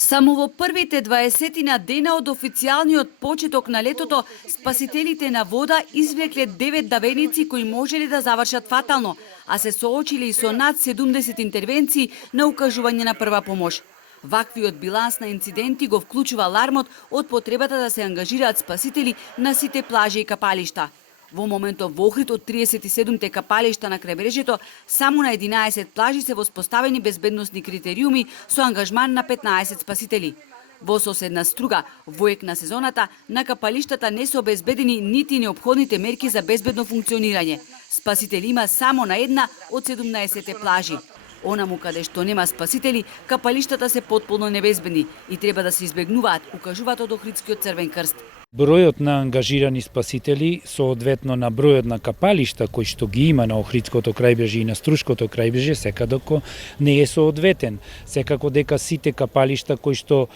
Само во првите 20 дена од официјалниот почеток на летото, спасителите на вода извлекле 9 давеници кои можеле да завршат фатално, а се соочиле и со над 70 интервенции на укажување на прва помош. Ваквиот биланс на инциденти го вклучува алармот од потребата да се ангажираат спасители на сите плажи и капалишта. Во моментов во Охрид од 37 капалишта на крајбрежјето, само на 11 плажи се воспоставени безбедносни критериуми со ангажман на 15 спасители. Во соседна Струга, во ек на сезоната, на капалиштата не се обезбедени нити неопходните мерки за безбедно функционирање. Спасители има само на една од 17 плажи. Онаму каде што нема спасители, капалиштата се потполно небезбедни и треба да се избегнуваат, укажуваат од Охридскиот Црвен крст. Бројот на ангажирани спасители соодветно на бројот на капалишта кои што ги има на Охридското крајбрежје и на Струшкото крајбрежје секако не е соодветен. Секако дека сите капалишта кои што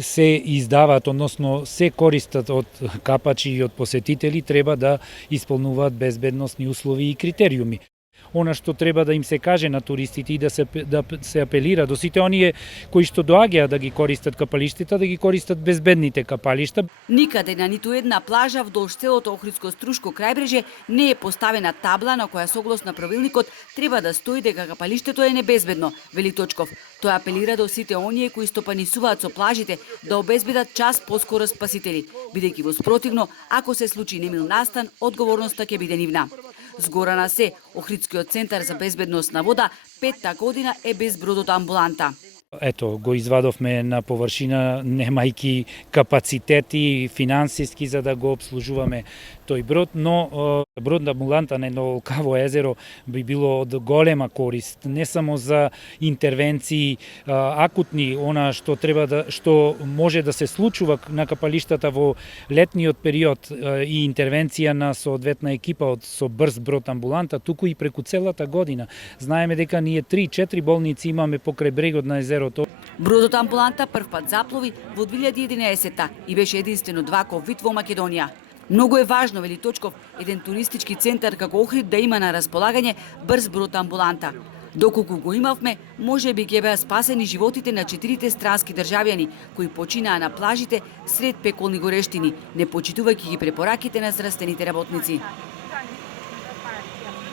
се издаваат, односно се користат од капачи и од посетители, треба да исполнуваат безбедносни услови и критериуми. Она што треба да им се каже на туристите и да се апелира до сите оние кои што доаѓаат да ги користат капалиштата, да ги користат безбедните капалишта. Никаде на ниту една плажа вдолж целото Охридско-Струшко крајбрежје не е поставена табла на која согласно правилникот треба да стои дека капалиштето е небезбедно, вели Точков. Тој апелира до сите оние кои стопанисуваат со плажите да обезбедат час поскоро спасители, бидејќи во спротивно, ако се случи немил настан, одговорноста ќе биде нивна. Згора на се, Охридскиот центар за безбедност на вода 5-та година е без бродот амбуланта. Ето, го извадовме на површина, немајки капацитети финансиски за да го обслужуваме тој брод, но брод на амбуланта на едно лкаво езеро би било од голема корист, не само за интервенции акутни, она што што може да се случува на капалиштата во летниот период и интервенција на соодветна екипа со брз брод амбуланта, туку и преку целата година. Знаеме дека ние 3-4 болници имаме покрај брегот на езерото. Бродот амбуланта првпат заплови во 2011 и беше единствено ваков вид во Македонија. Многу е важно, вели Точков, еден туристички центар како Охрид да има на располагање брз брод амбуланта. Доколку го имавме, може би ќе беа спасени животите на 4 странски државјани кои починаа на плажите сред пеколни горештини, не почитувајќи ги препораките на здравствените работници.